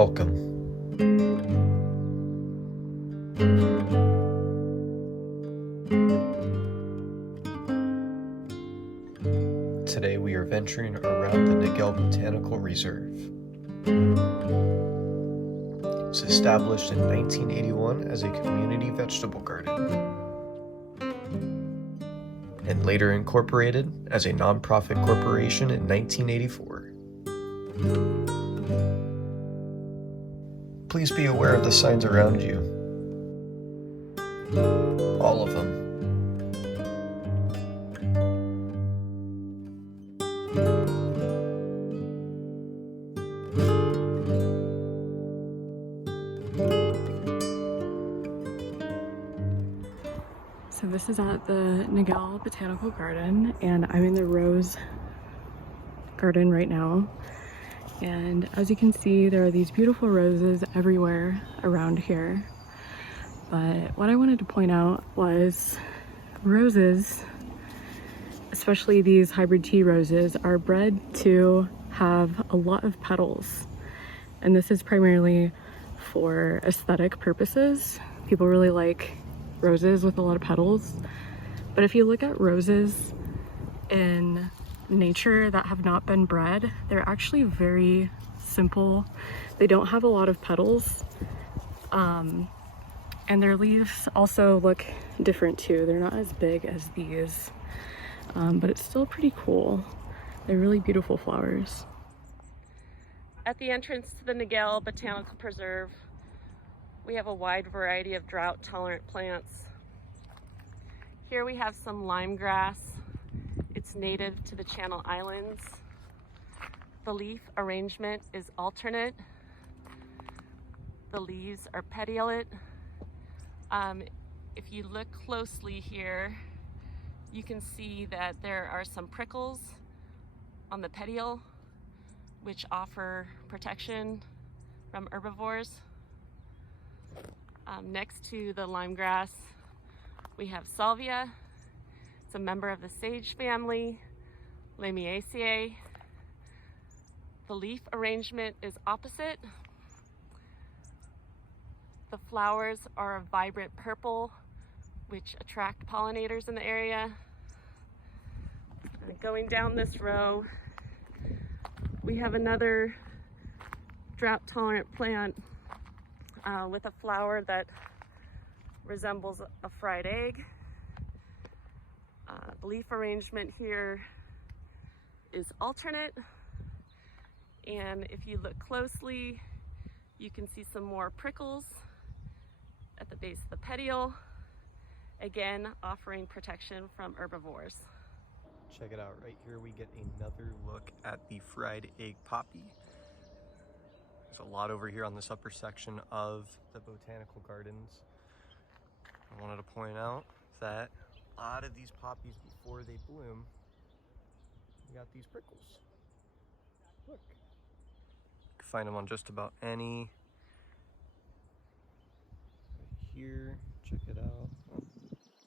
Welcome. Today we are venturing around the Niguel Botanical Reserve. It was established in 1981 as a community vegetable garden and later incorporated as a nonprofit corporation in 1984. Please be aware of the signs around you. All of them. So this is at the Niguel Botanical Garden, and I'm in the rose garden right now. And as you can see, there are these beautiful roses everywhere around here. But what I wanted to point out was roses, especially these hybrid tea roses, are bred to have a lot of petals. And this is primarily for aesthetic purposes. People really like roses with a lot of petals. But if you look at roses in nature that have not been bred, they're actually very simple. They don't have a lot of petals. And their leaves also look different too. They're not as big as these, but it's still pretty cool. They're really beautiful flowers. At the entrance to the Niguel Botanical Preserve, we have a wide variety of drought-tolerant plants. Here we have some lime grass. It's native to the Channel Islands. The leaf arrangement is alternate. The leaves are petiolate. If you look closely here, you can see that there are some prickles on the petiole, which offer protection from herbivores. Next to the lime grass, we have salvia. It's a member of the sage family, Lamiaceae. The leaf arrangement is opposite. The flowers are a vibrant purple, which attract pollinators in the area. And going down this row, we have another drought-tolerant plant with a flower that resembles a fried egg. The leaf arrangement here is alternate, and if you look closely, you can see some more prickles at the base of the petiole, again offering protection from herbivores. Check it out, right here we get another look at the fried egg poppy. There's a lot over here on this upper section of the botanical gardens. I wanted to point out that a lot of these poppies, before they bloom, you got these prickles. Look. You can find them on just about any. Right here, check it out. Oh,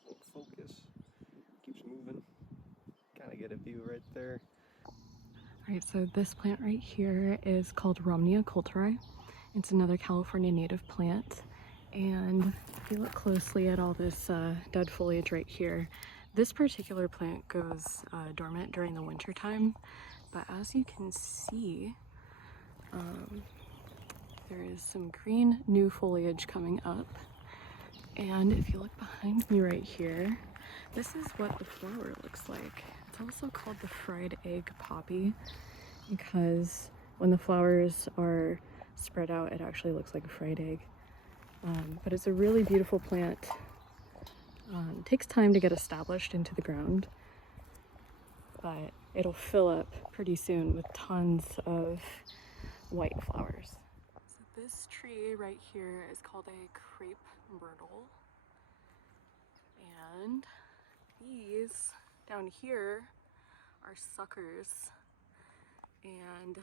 won't focus. Keeps moving. Kind of get a view right there. All right, so this plant right here is called Romnea coulteri. It's another California native plant. And if you look closely at all this dead foliage right here, this particular plant goes dormant during the winter time. But as you can see, there is some green new foliage coming up. And if you look behind me right here, this is what the flower looks like. It's also called the fried egg poppy because when the flowers are spread out, it actually looks like a fried egg. But it's a really beautiful plant. It takes time to get established into the ground, but it'll fill up pretty soon with tons of white flowers. So this tree right here is called a crepe myrtle, and these down here are suckers. And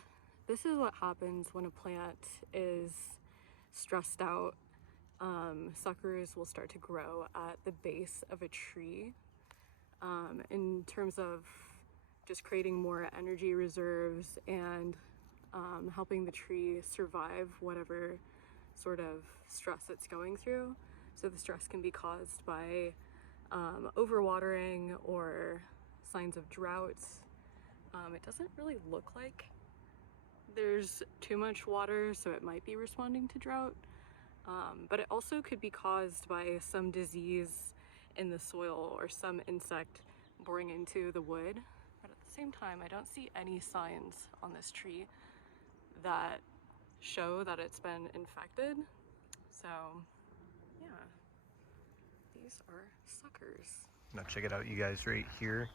this is what happens when a plant is stressed out. Suckers will start to grow at the base of a tree in terms of just creating more energy reserves and helping the tree survive whatever sort of stress it's going through. So the stress can be caused by overwatering or signs of drought. It doesn't really look like there's too much water, so it might be responding to drought. But it also could be caused by some disease in the soil or some insect boring into the wood. But at the same time, I don't see any signs on this tree that show that it's been infected. So yeah, these are suckers. Now check it out, you guys, right here.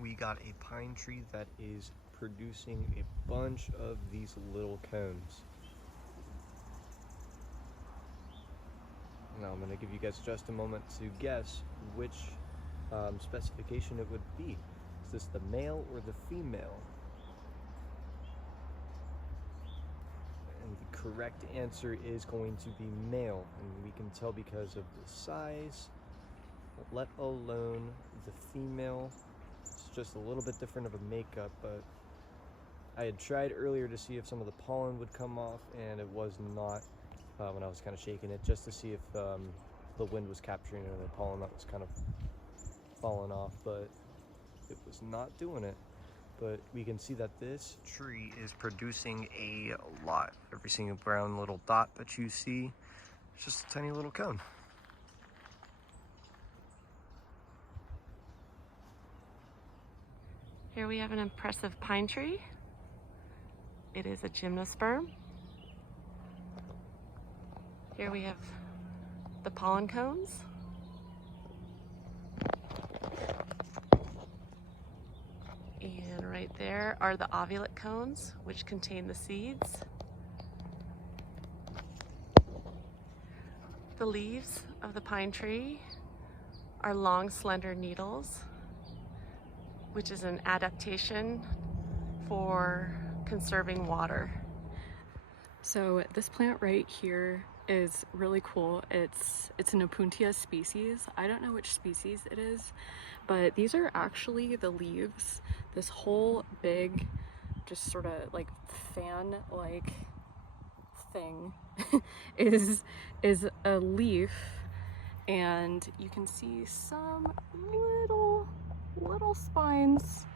We got a pine tree that is producing a bunch of these little cones. Now I'm going to give you guys just a moment to guess which specification it would be. Is this the male or the female? And the correct answer is going to be male, and we can tell because of the size, let alone the female. It's just a little bit different of a makeup, but I had tried earlier to see if some of the pollen would come off, and it was not when I was kind of shaking it, just to see if the wind was capturing any of the pollen that was kind of falling off, but it was not doing it. But we can see that this tree is producing a lot. Every single brown little dot that you see, it's just a tiny little cone. Here we have an impressive pine tree. It is a gymnosperm. Here we have the pollen cones. And right there are the ovulate cones, which contain the seeds. The leaves of the pine tree are long, slender needles, which is an adaptation for conserving water. So this plant right here is really cool. It's an Opuntia species. I don't know which species it is, but these are actually the leaves. This whole big, just sort of like fan-like thing is a leaf, and you can see some little spines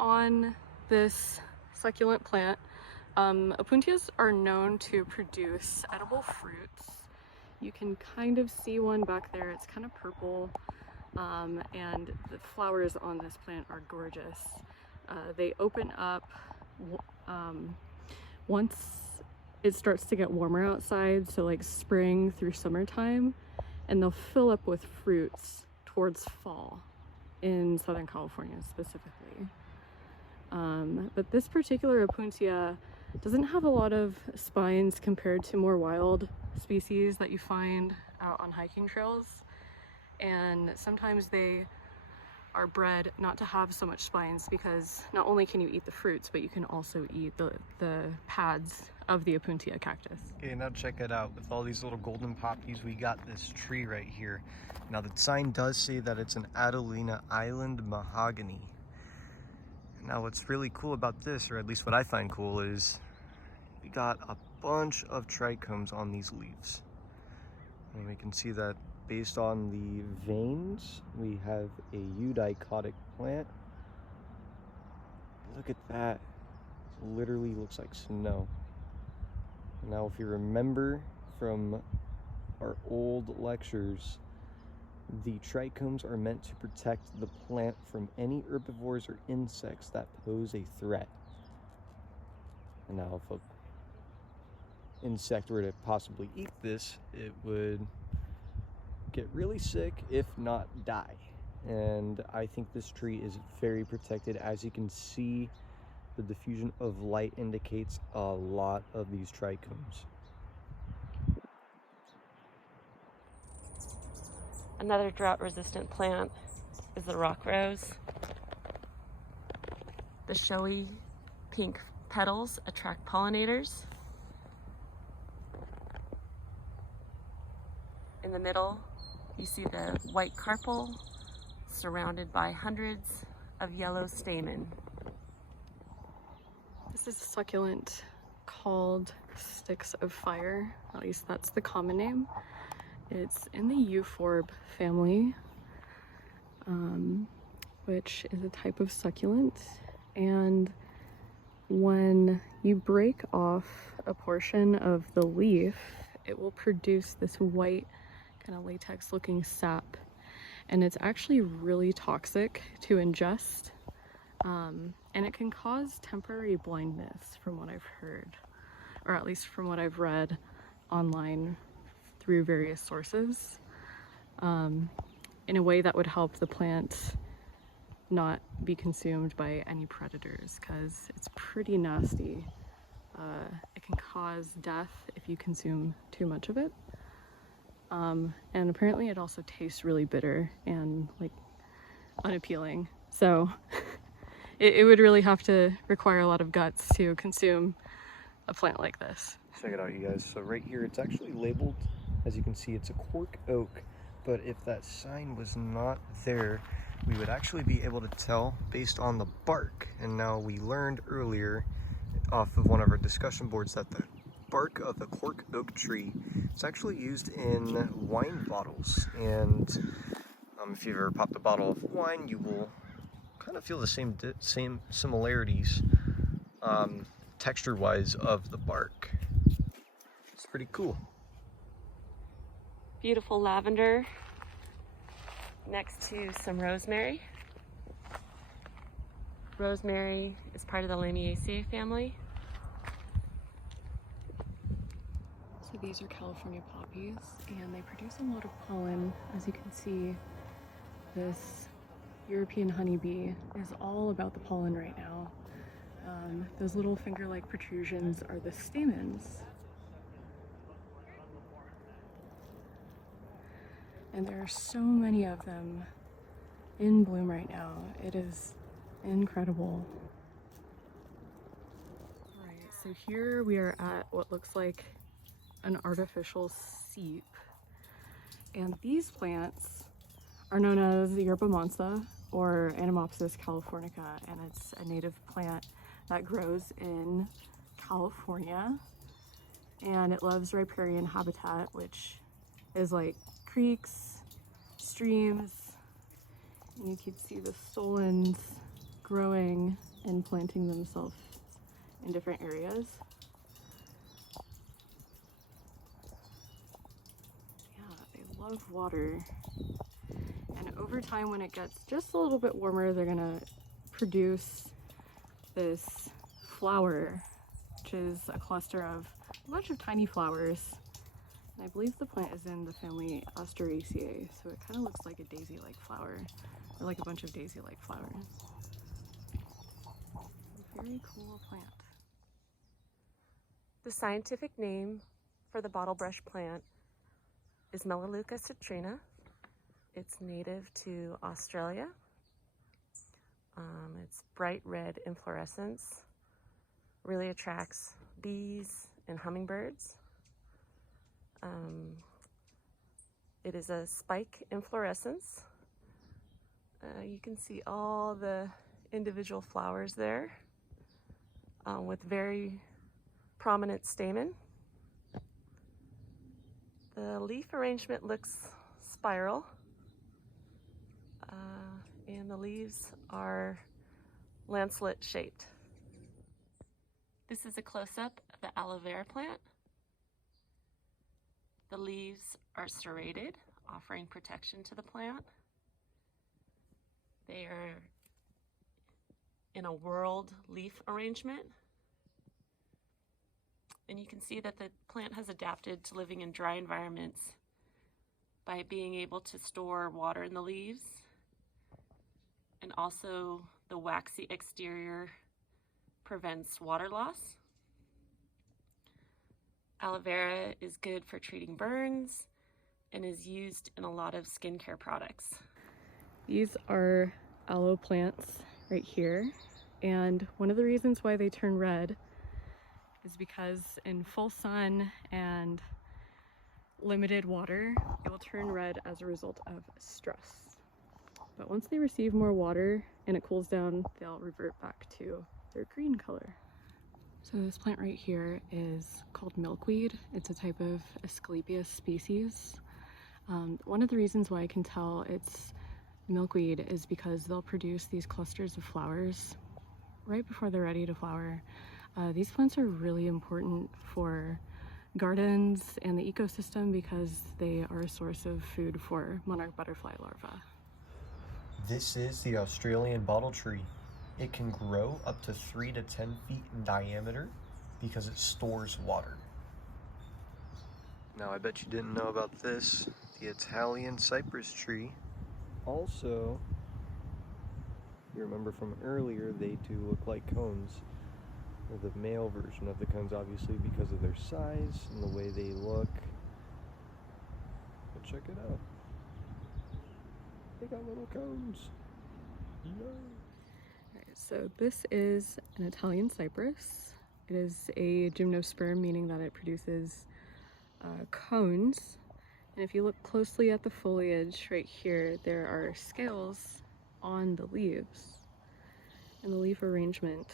on this succulent plant. Opuntias are known to produce edible fruits. You can kind of see one back there. It's kind of purple, and the flowers on this plant are gorgeous. They open up once it starts to get warmer outside, so like spring through summertime, and they'll fill up with fruits towards fall in Southern California specifically. But this particular Opuntia doesn't have a lot of spines compared to more wild species that you find out on hiking trails, and sometimes they are bred not to have so much spines because not only can you eat the fruits, but you can also eat the pads of the Opuntia cactus. Okay, now check it out. With all these little golden poppies, we got this tree right here. Now the sign does say that it's an Adelina Island mahogany. Now what's really cool about this, or at least what I find cool, is we got a bunch of trichomes on these leaves. And we can see that based on the veins, we have a eudichotic plant. Look at that. It literally looks like snow. Now if you remember from our old lectures, the trichomes are meant to protect the plant from any herbivores or insects that pose a threat. And now if an insect were to possibly eat this, it would get really sick, if not die. And I think this tree is very protected. As you can see, the diffusion of light indicates a lot of these trichomes. Another drought-resistant plant is the rock rose. The showy pink petals attract pollinators. In the middle, you see the white carpel surrounded by hundreds of yellow stamen. This This is a succulent called Sticks of Fire. At least that's the common name. It's in the euphorbia family, which is a type of succulent. And when you break off a portion of the leaf, it will produce this white kind of latex looking sap, and it's actually really toxic to ingest, and it can cause temporary blindness from what I've heard, or at least from what I've read online through various sources, in a way that would help the plant not be consumed by any predators, because it's pretty nasty. It can cause death if you consume too much of it. And apparently it also tastes really bitter and like unappealing. So it would really have to require a lot of guts to consume a plant like this. Check it out, you guys. So right here, it's actually labeled, as you can see, it's a cork oak, but if that sign was not there, we would actually be able to tell based on the bark. And now we learned earlier off of one of our discussion boards that the bark of the cork oak tree is actually used in wine bottles. And if you've ever popped a bottle of wine, you will kind of feel the same similarities texture-wise of the bark. It's pretty cool. Beautiful lavender next to some rosemary. Rosemary is part of the Lamiaceae family. So these are California poppies, and they produce a lot of pollen. As you can see, this European honeybee is all about the pollen right now. Those little finger-like protrusions are the stamens. And there are so many of them in bloom right now. It is incredible. Right, so here we are at what looks like an artificial seep. And these plants are known as Yerba Mansa or Anemopsis californica, and it's a native plant that grows in California. And it loves riparian habitat, which is like creeks, streams, and you can see the stolons growing and planting themselves in different areas. Yeah, they love water. And over time, when it gets just a little bit warmer, they're gonna produce this flower, which is a cluster of a bunch of tiny flowers. And I believe the plant is in the family Asteraceae, so it kind of looks like a daisy-like flower, or like a bunch of daisy-like flowers. A very cool plant. The scientific name for the bottlebrush plant is Melaleuca citrina. It's native to Australia. It's bright red inflorescence, really attracts bees and hummingbirds. It is a spike inflorescence. You can see all the individual flowers there with very prominent stamen. The leaf arrangement looks spiral, and the leaves are lancelet shaped. This is a close-up of the aloe vera plant. The leaves are serrated, offering protection to the plant. They are in a whorled leaf arrangement. And you can see that the plant has adapted to living in dry environments by being able to store water in the leaves, and also the waxy exterior prevents water loss. Aloe vera is good for treating burns and is used in a lot of skincare products. These are aloe plants right here, and one of the reasons why they turn red is because in full sun and limited water, it will turn red as a result of stress. But once they receive more water and it cools down, they'll revert back to their green color. So this plant right here is called milkweed. It's a type of Asclepias species. One of the reasons why I can tell it's milkweed is because they'll produce these clusters of flowers right before they're ready to flower. These plants are really important for gardens and the ecosystem because they are a source of food for monarch butterfly larvae. This is the Australian bottle tree. It can grow up to 3 to 10 feet in diameter because it stores water. Now I bet you didn't know about this, the Italian cypress tree. Also, you remember from earlier, they do look like cones. They're the male version of the cones, obviously, because of their size and the way they look. But check it out. They got little cones. Yeah. So this is an Italian cypress. It is a gymnosperm, meaning that it produces cones. And if you look closely at the foliage right here, there are scales on the leaves. And the leaf arrangement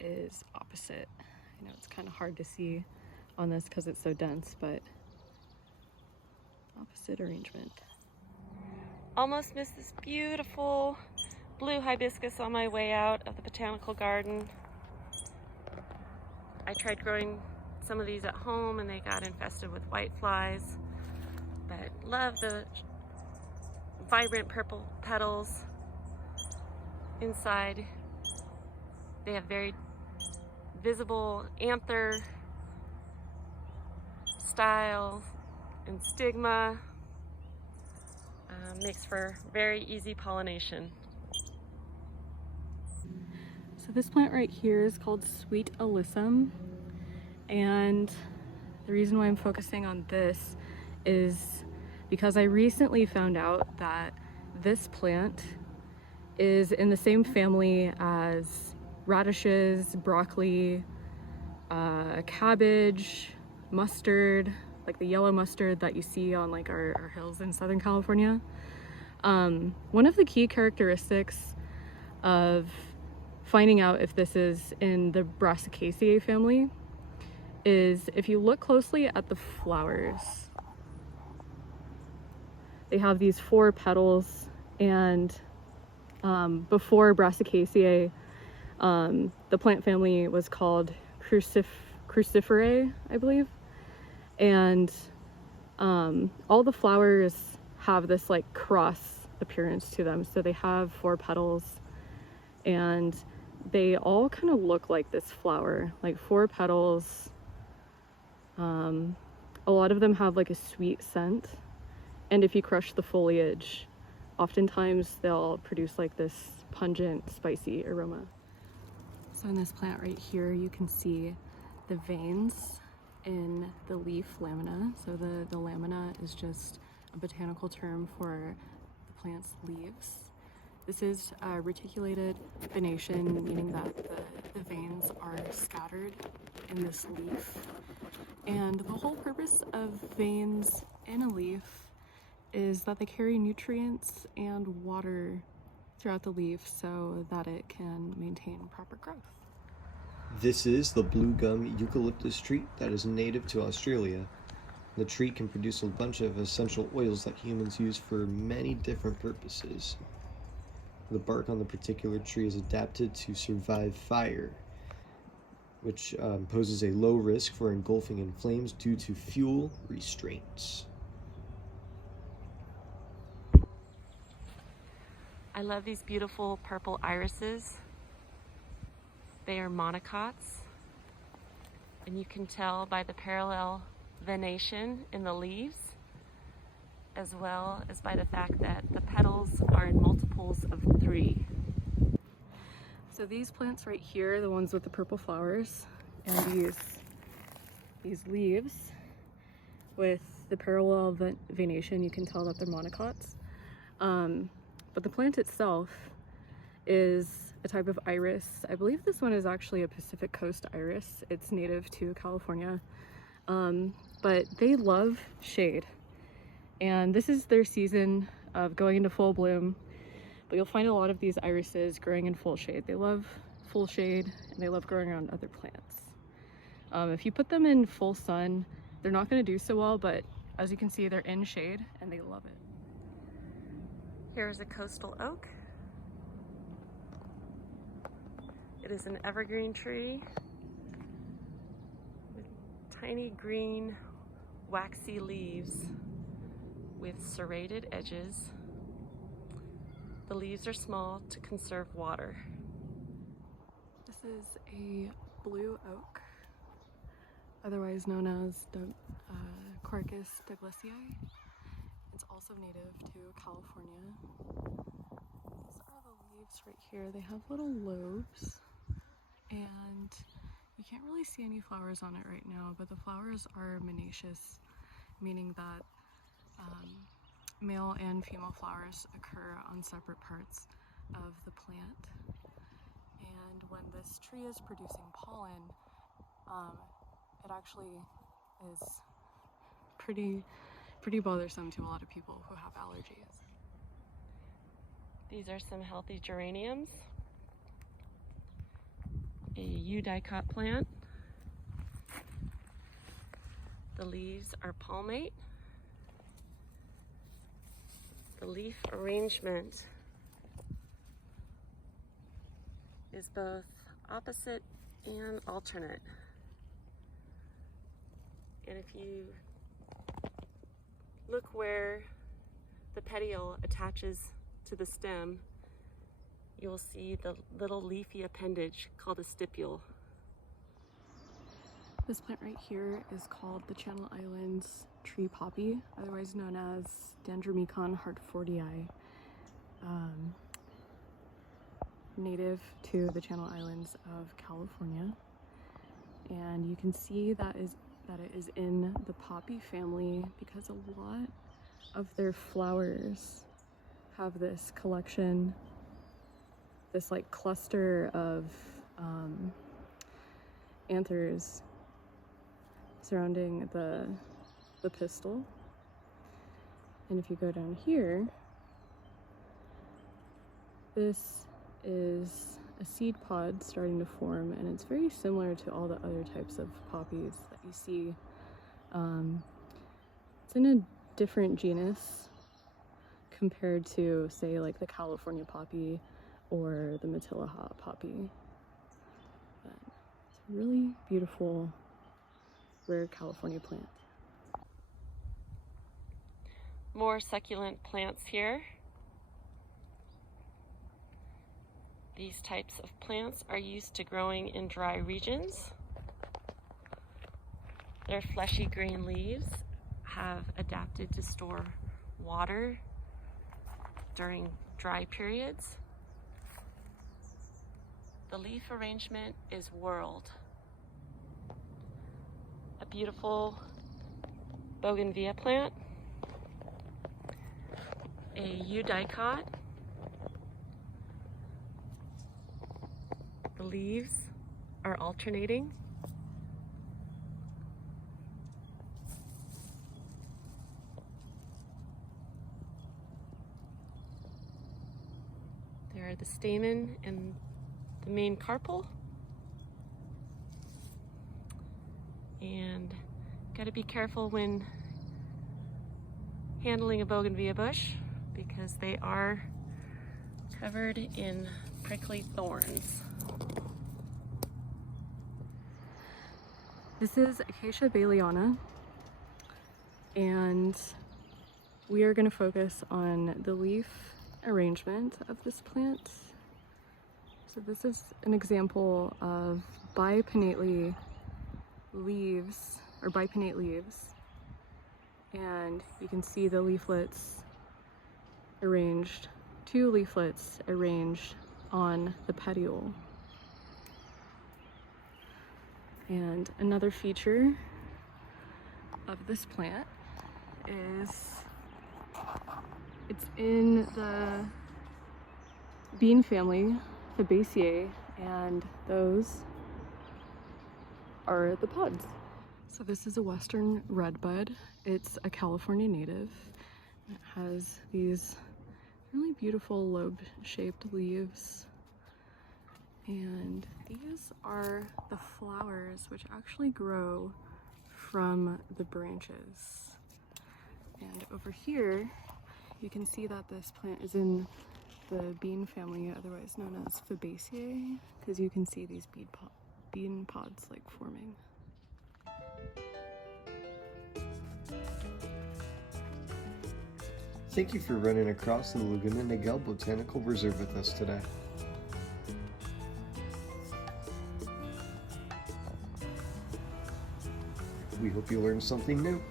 is opposite. I know it's kind of hard to see on this because it's so dense, but opposite arrangement. Almost missed this beautiful blue hibiscus on my way out of the botanical garden. I tried growing some of these at home and they got infested with whiteflies, but love the vibrant purple petals inside. They have very visible anther style and stigma. Makes for very easy pollination. So this plant right here is called Sweet Alyssum, and the reason why I'm focusing on this is because I recently found out that this plant is in the same family as radishes, broccoli, cabbage, mustard, like the yellow mustard that you see on like our hills in Southern California. One of the key characteristics of finding out if this is in the Brassicaceae family is if you look closely at the flowers. They have these 4 petals, and before Brassicaceae, the plant family was called Cruciferae, I believe. And all the flowers have this like cross appearance to them. So they have 4 petals and they all kind of look like this flower, like 4 petals. A lot of them have like a sweet scent. And if you crush the foliage, oftentimes they'll produce like this pungent, spicy aroma. So in this plant right here, you can see the veins in the leaf lamina. So the lamina is just a botanical term for the plant's leaves. This is reticulated venation, meaning that the veins are scattered in this leaf. And the whole purpose of veins in a leaf is that they carry nutrients and water throughout the leaf so that it can maintain proper growth. This is the blue gum eucalyptus tree that is native to Australia. The tree can produce a bunch of essential oils that humans use for many different purposes. The bark on the particular tree is adapted to survive fire, which poses a low risk for engulfing in flames due to fuel restraints. I love these beautiful purple irises. They are monocots, and you can tell by the parallel venation in the leaves, as well as by the fact that the petals are in multiples of 3. So these plants right here, the ones with the purple flowers, and these leaves with the parallel venation, you can tell that they're monocots. But the plant itself is a type of iris. I believe this one is actually a Pacific Coast iris. It's native to California. But they love shade. And this is their season of going into full bloom. But you'll find a lot of these irises growing in full shade. They love full shade, and they love growing around other plants. If you put them in full sun, they're not going to do so well, but as you can see, they're in shade and they love it. Here's a coastal oak. It is an evergreen tree with tiny green waxy leaves with serrated edges. The leaves are small to conserve water. This is a blue oak, otherwise known as Quercus douglasii. It's also native to California. These are the leaves right here. They have little lobes, and you can't really see any flowers on it right now, but the flowers are monoecious, meaning that male and female flowers occur on separate parts of the plant. And when this tree is producing pollen, it actually is pretty bothersome to a lot of people who have allergies. These are some healthy geraniums. A eudicot plant. The leaves are palmate. The leaf arrangement is both opposite and alternate. And if you look where the petiole attaches to the stem, you'll see the little leafy appendage called a stipule. This plant right here is called the Channel Islands tree poppy, otherwise known as Dendromecon hartfordii, native to the Channel Islands of California. And you can see that it is in the poppy family because a lot of their flowers have this collection, this like cluster of anthers surrounding the pistil. And if you go down here, this is a seed pod starting to form, and it's very similar to all the other types of poppies that you see. It's in a different genus compared to, say, like the California poppy or the Matilaha poppy. But it's a really beautiful, rare California plant. More succulent plants here. These types of plants are used to growing in dry regions. Their fleshy green leaves have adapted to store water during dry periods. The leaf arrangement is whorled. A beautiful bougainvillea plant, a eudicot. The leaves are alternating. There are the stamen and the main carpel. And gotta be careful when handling a bougainvillea bush because they are covered in prickly thorns. This is Acacia baileyana, and we are going to focus on the leaf arrangement of this plant. So this is an example of bipinnate leaves, and you can see the leaflets arranged, 2 leaflets arranged on the petiole. And another feature of this plant is it's in the bean family, Fabaceae, and those are the pods. So this is a western redbud. It's a California native. It has these really beautiful lobe-shaped leaves, And these are the flowers which actually grow from the branches. And over here, you can see that this plant is in the bean family, otherwise known as Fabaceae, because you can see these bean pods like forming. Thank you for running across the Laguna Niguel Botanical Reserve with us today. We hope you learned something new.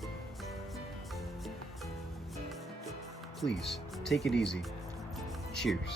Please, take it easy. Cheers.